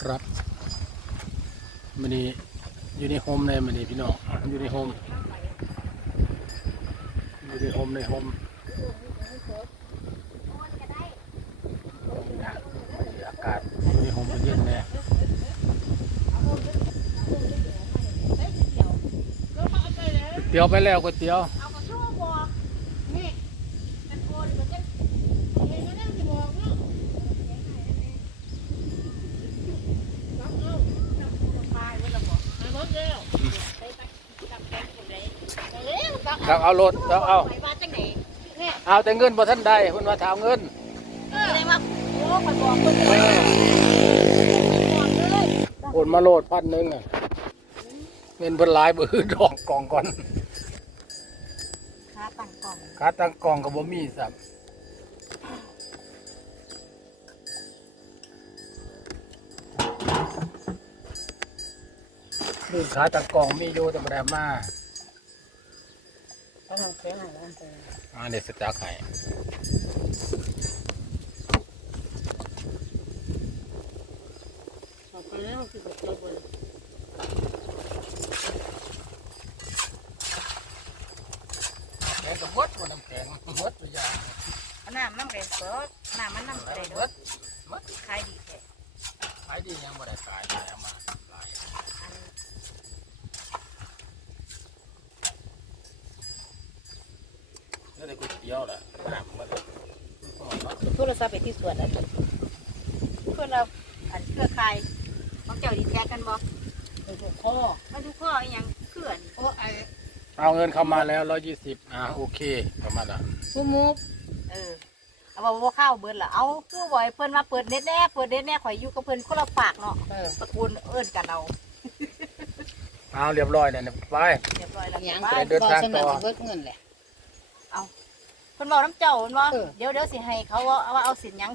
ครับมันนี้อยู่ในโฮมเลยมันนี้พี่น้องอยู่ในโฮมอยู่ในโฮมในโฮมอากาศอยู่ในโฮมเย็นเลยก๋วยเตี๋ยวไปแล้วก๋วยเตี๋ยว เอากระชู้บอกนี่เป็นคนเหมือนกันเองก็นั่งสิบอกเนาะรับเอาจับตัวตายไว้และบอกมาหมดแล้วไปไปจับแกงคนใดไป เร็วตักตักเอารถตักเอาไปบ้านจังไหนแค่เอาแต่เงินบ่ทันได้เพิ่นว่าถามเงินแสดงว่าโอ้ไปบอกคนเลยบอกเลยโอนมาโลดพันหนึ่งอะเงินเพิ่นหลายเบื้อดอกกล่องก่อนค่าตั้งกล่องขาตั้งกล่องก็บ่มีสับ นี่ขาตั้งกล่องมีอยู่แต่บ่ได้อามาเขาทำแค่ไหนแล้วแต่อ่าเดี๋ยวสตาร์ไข่เอาไปแล้วคือแบบตัวเบอร์แข็งก็หมดบ่น้ำแข็งหมดไปอย่างเอาน้ำน้ำแกงสดน้ำมันน้ำอะไรหมเด้อดหมดขายดีแท้ขายดียังบ่ได้ขายได้เอามาหลาย อันแล้วได้ก๋วยเตี๋ยวล่ะน้ำหมดเลยอ๋อเนโทรศัพท์ไปที่สวนแล้เพื่อนเราอันเครือข่ายของเจ้าดีแท็กกันบ่ถูกข้อมาดูข้ออีหยังเคลื่อนโอ้ไอเอาเงินเข้ามาแล้ว120อ่าโอเคประมาณนั้นผู้มุกเออเอาบ่บ่เข้าเบิดล่ะเอาคือบ่ให้เพิ่นมาเปิดเน็ตแน่เปิดเน็ตแน่ข่อยอยู่กับเพิ่นคนละฝากเนาะตระกูลเอิ้นกันเอาเอาเรียบร้อยเนี่ยไปเรียบร้อยแล้วยังไปเดินทางต่อเบิดเงินแหละเพิ่นบอกน้ำเจ้าเพิ่นว่าเออ เดี๋ยวเดี๋ยวสิให้เขาว่าว่าเอาสินหยัง